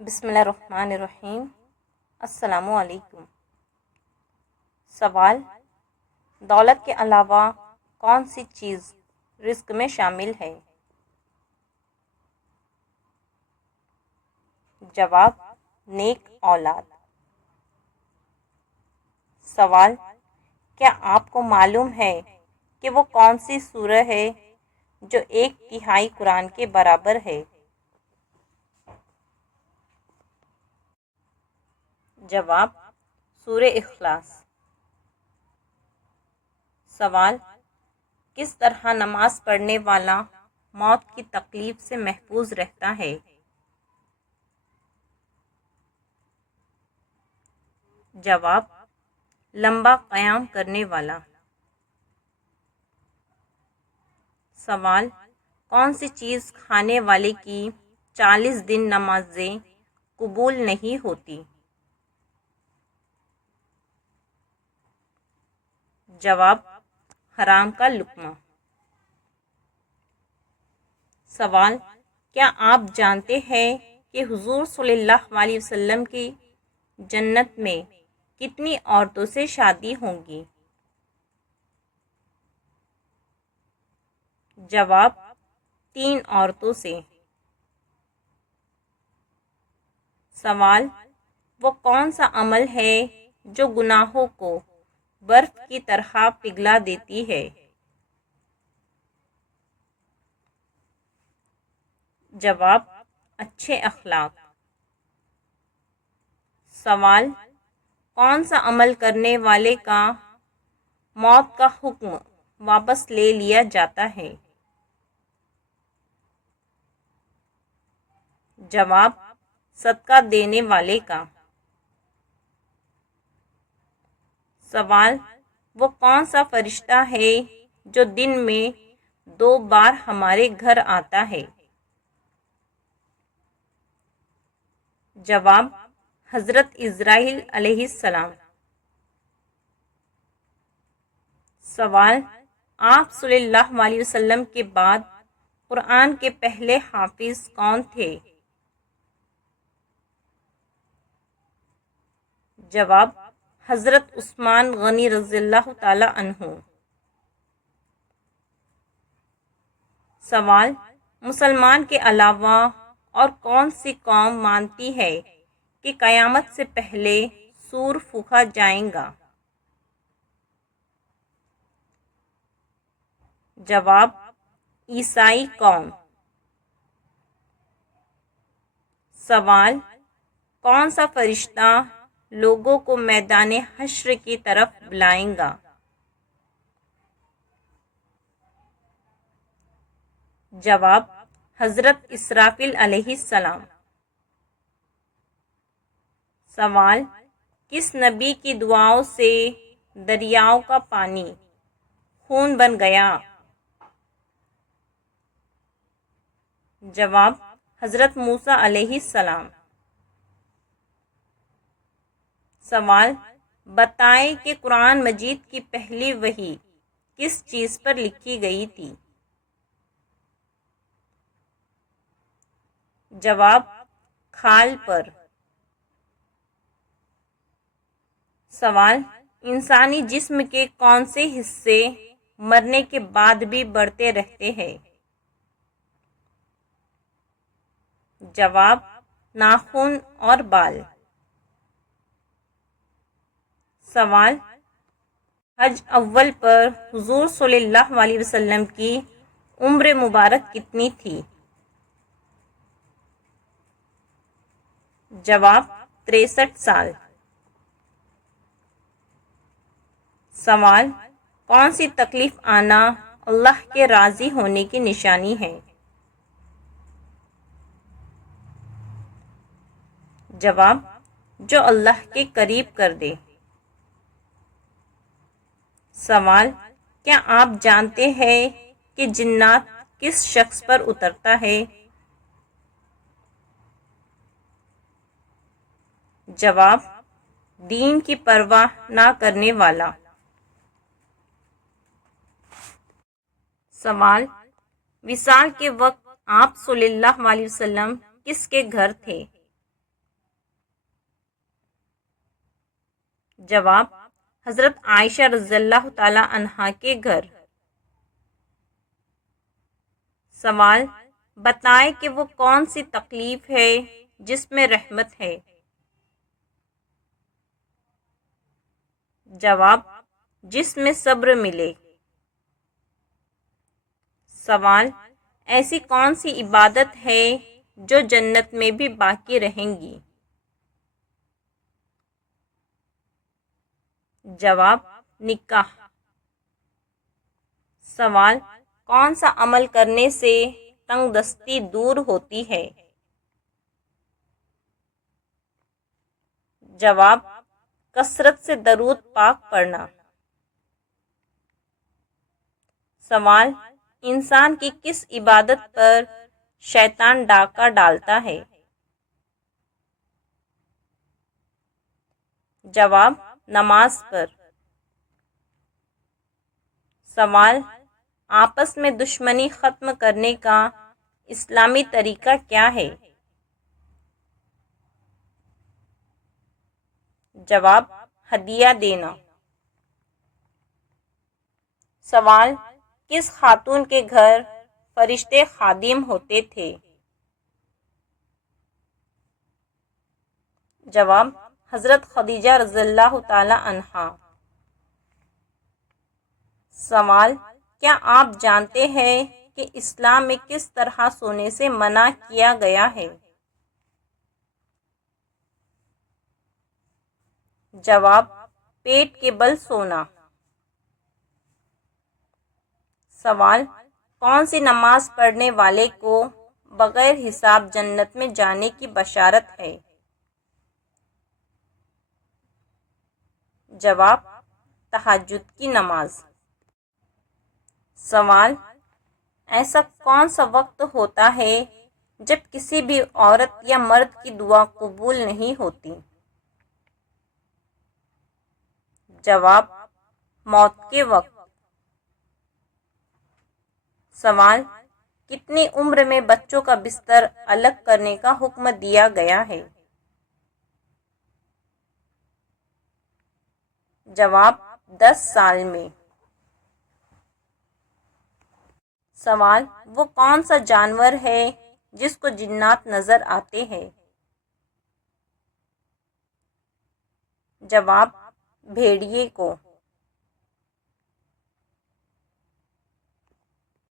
بسم اللہ الرحمن الرحیم۔ السلام علیکم۔ سوال: دولت کے علاوہ کون سی چیز رزق میں شامل ہے؟ جواب: نیک اولاد۔ سوال: کیا آپ کو معلوم ہے کہ وہ کون سی سورہ ہے جو 1/3 قرآن کے برابر ہے؟ جواب: سورہ اخلاص۔ سوال: کس طرح نماز پڑھنے والا موت کی تکلیف سے محفوظ رہتا ہے؟ جواب: لمبا قیام کرنے والا۔ سوال: کون سی چیز کھانے والے کی 40 دن نمازیں قبول نہیں ہوتی؟ جواب: حرام کا لقمہ۔ سوال: کیا آپ جانتے ہیں کہ حضور صلی اللہ علیہ وسلم کی جنت میں کتنی عورتوں سے شادی ہوں گی؟ جواب: 3 عورتوں سے۔ سوال: وہ کون سا عمل ہے جو گناہوں کو برف کی طرح پگھلا دیتی ہے؟ جواب: اچھے اخلاق۔ سوال: کون سا عمل کرنے والے کا موت کا حکم واپس لے لیا جاتا ہے؟ جواب: صدقہ دینے والے کا۔ سوال: وہ کون سا فرشتہ ہے جو دن میں 2 بار ہمارے گھر آتا ہے؟ جواب: حضرت عزرائیل علیہ السلام۔ سوال: آپ صلی اللہ علیہ وسلم کے بعد قرآن کے پہلے حافظ کون تھے؟ جواب: حضرت عثمان غنی رضی اللہ تعالی عنہ۔ سوال: مسلمان کے علاوہ اور کون سی قوم مانتی ہے کہ قیامت سے پہلے سور پھونکا جائے گا؟ جواب: عیسائی قوم۔ سوال: کون سا فرشتہ لوگوں کو میدان حشر کی طرف بلائے گا؟ جواب: حضرت اسرافیل علیہ السلام۔ سوال: کس نبی کی دعاؤں سے دریاؤں کا پانی خون بن گیا؟ جواب: حضرت موسیٰ علیہ السلام۔ سوال: بتائیں کہ قرآن مجید کی پہلی وحی کس چیز پر لکھی گئی تھی؟ جواب: کھال پر۔ سوال: انسانی جسم کے کون سے حصے مرنے کے بعد بھی بڑھتے رہتے ہیں؟ جواب: ناخن اور بال۔ سوال: حج اول پر حضور صلی اللہ علیہ وسلم کی عمر مبارک کتنی تھی؟ جواب: 63 سال۔ سوال: کون سی تکلیف آنا اللہ کے راضی ہونے کی نشانی ہے؟ جواب: جو اللہ کے قریب کر دے۔ سوال: کیا آپ جانتے ہیں کہ جنات کس شخص پر اترتا ہے؟ جواب: دین کی پرواہ نہ کرنے والا۔ سوال: وصال کے وقت آپ صلی اللہ علیہ وسلم کس کے گھر تھے؟ جواب: حضرت عائشہ رضی اللہ تعالی عنہا کے گھر۔ سوال: بتائیں کہ وہ کون سی تکلیف ہے جس میں رحمت ہے؟ جواب: جس میں صبر ملے۔ سوال: ایسی کون سی عبادت ہے جو جنت میں بھی باقی رہیں گی؟ جواب: نکاح۔ سوال: کون سا عمل کرنے سے تنگ دستی دور ہوتی ہے؟ جواب: کثرت سے درود پاک پڑھنا۔ سوال: انسان کی کس عبادت پر شیطان ڈاکہ ڈالتا ہے؟ جواب: نماز پر۔ سوال: آپس میں دشمنی ختم کرنے کا اسلامی طریقہ کیا ہے؟ جواب: ہدیہ دینا۔ سوال: کس خاتون کے گھر فرشتے خادم ہوتے تھے؟ جواب: حضرت خدیجہ رضی اللہ تعالی عنہا۔ سوال: کیا آپ جانتے ہیں کہ اسلام میں کس طرح سونے سے منع کیا گیا ہے؟ جواب: پیٹ کے بل سونا۔ سوال: کون سی نماز پڑھنے والے کو بغیر حساب جنت میں جانے کی بشارت ہے؟ جواب: تہجد کی نماز۔ سوال: ایسا کون سا وقت ہوتا ہے جب کسی بھی عورت یا مرد کی دعا قبول نہیں ہوتی؟ جواب: موت کے وقت۔ سوال: کتنی عمر میں بچوں کا بستر الگ کرنے کا حکم دیا گیا ہے؟ جواب: 10 سال میں۔ سوال: وہ کون سا جانور ہے جس کو جنات نظر آتے ہیں؟ جواب: بھیڑیے کو۔